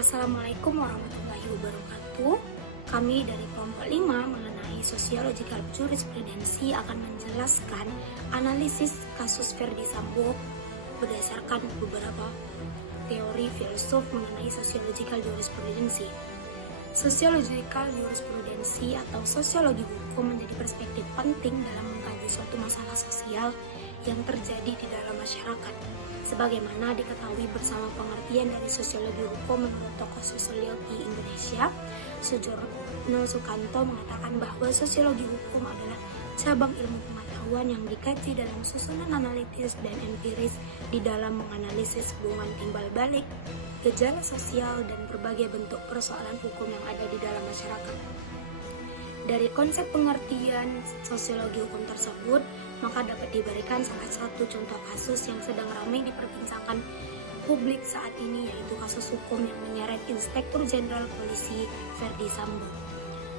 Assalamualaikum warahmatullahi wabarakatuh. Kami dari kelompok 5 mengenai Sociological Jurisprudency akan menjelaskan analisis kasus Ferdy Sambo berdasarkan beberapa teori filsuf mengenai Sociological Jurisprudency. Sociological Jurisprudency atau sosiologi hukum menjadi perspektif penting dalam mengkaji suatu masalah sosial yang terjadi di dalam masyarakat. Sebagaimana diketahui bersama pengertian dari sosiologi hukum menurut tokoh sosiologi Indonesia, Sujono Sukanto mengatakan bahwa sosiologi hukum adalah cabang ilmu pengetahuan yang dikaji dalam susunan analitis dan empiris di dalam menganalisis hubungan timbal balik, gejala sosial, dan berbagai bentuk persoalan hukum yang ada di dalam masyarakat. Dari konsep pengertian sosiologi hukum tersebut, maka dapat diberikan salah satu contoh kasus yang sedang ramai diperbincangkan publik saat ini, yaitu kasus hukum yang menyeret Inspektur Jenderal Polisi Ferdy Sambo.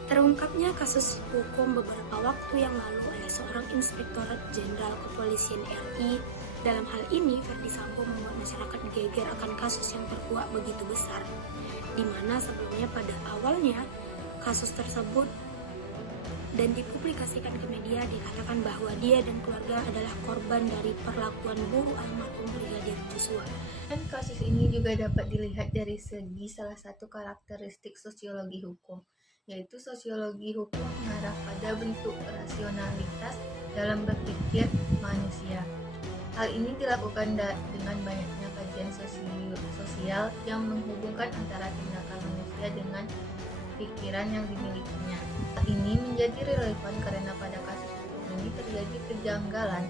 Terungkapnya kasus hukum beberapa waktu yang lalu oleh seorang Inspektur Jenderal Kepolisian RI. Dalam hal ini, Ferdy Sambo membuat masyarakat geger akan kasus yang berkuak begitu besar, di mana sebelumnya pada awalnya kasus tersebut dan dipublikasikan ke media dikatakan bahwa dia dan keluarga adalah korban dari perlakuan buruk almarhum Brigadir Joshua. Dan kasus ini juga dapat dilihat dari segi salah satu karakteristik sosiologi hukum, yaitu sosiologi hukum mengarah pada bentuk rasionalitas dalam berpikir manusia. Hal ini dilakukan dengan banyaknya kajian sosial yang menghubungkan antara tindakan manusia dengan pikiran yang dimilikinya. Hal ini menjadi relevan karena pada kasus hukum ini terjadi kejanggalan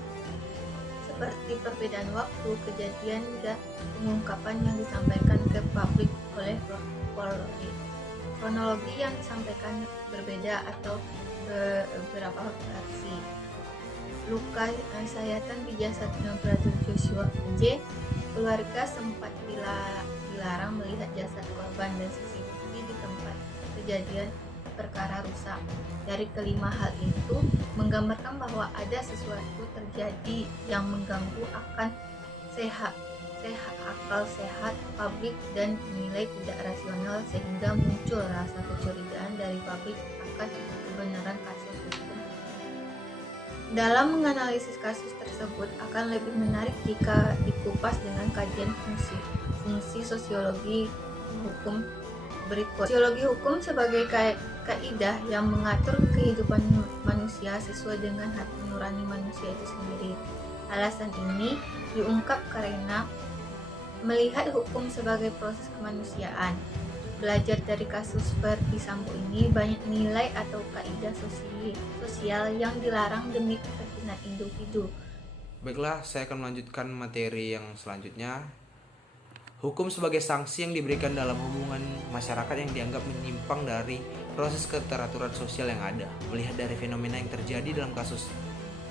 seperti perbedaan waktu kejadian dan pengungkapan yang disampaikan ke publik oleh Polri. Kronologi yang disampaikan berbeda atau beberapa versi. Luka sayatan di jasad Brigadir Joshua J. Keluarga sempat dilarang melihat jasad korban dan CCTV di tempat kejadian perkara rusak. Dari kelima hal itu menggambarkan bahwa ada sesuatu terjadi yang mengganggu akan akal sehat publik dan dinilai tidak rasional, sehingga muncul rasa kecurigaan dari publik akan kebenaran kasus hukum. Dalam menganalisis kasus tersebut akan lebih menarik jika dikupas dengan kajian fungsi sosiologi hukum berikut. Sosiologi hukum sebagai kaidah yang mengatur kehidupan manusia sesuai dengan hati nurani manusia itu sendiri. Alasan ini diungkap karena melihat hukum sebagai proses kemanusiaan. Belajar dari kasus Ferdy Sambo ini, banyak nilai atau kaidah sosial yang dilarang demi kepentingan individu. Baiklah, saya akan melanjutkan materi yang selanjutnya. Hukum sebagai sanksi yang diberikan dalam hubungan masyarakat yang dianggap menyimpang dari proses keteraturan sosial yang ada. Melihat dari fenomena yang terjadi dalam kasus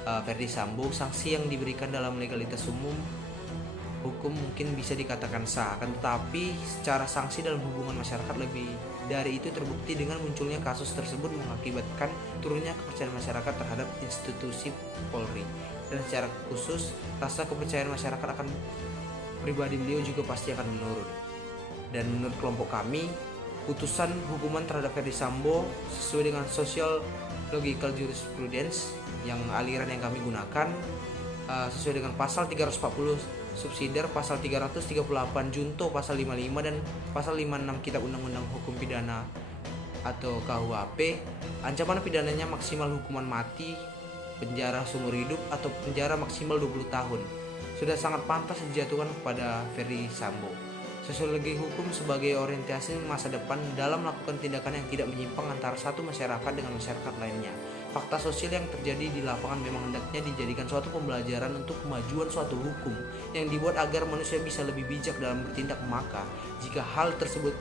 Ferdy Sambo, sanksi yang diberikan dalam legalitas umum hukum mungkin bisa dikatakan sah, akan tetapi secara sanksi dalam hubungan masyarakat lebih dari itu terbukti dengan munculnya kasus tersebut mengakibatkan turunnya kepercayaan masyarakat terhadap institusi Polri, dan secara khusus rasa kepercayaan masyarakat akan pribadi beliau juga pasti akan menurun. Dan menurut kelompok kami, putusan hukuman terhadap Ferdy Sambo sesuai dengan Sociological Jurisprudence yang aliran yang kami gunakan sesuai dengan pasal 340 subsidiar, pasal 338 junto, pasal 55 dan pasal 56 Kitab Undang-Undang Hukum Pidana atau KUHP. Ancaman pidananya maksimal hukuman mati, penjara seumur hidup, atau penjara maksimal 20 tahun. Sudah sangat pantas dijatuhkan kepada Ferdy Sambo. Sosiologi hukum sebagai orientasi masa depan dalam melakukan tindakan yang tidak menyimpang antara satu masyarakat dengan masyarakat lainnya. Fakta sosial yang terjadi di lapangan memang hendaknya dijadikan suatu pembelajaran untuk kemajuan suatu hukum yang dibuat agar manusia bisa lebih bijak dalam bertindak. Maka jika hal tersebut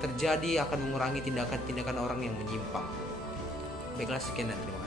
terjadi akan mengurangi tindakan-tindakan orang yang menyimpang. Baiklah, sekian dan terima kasih.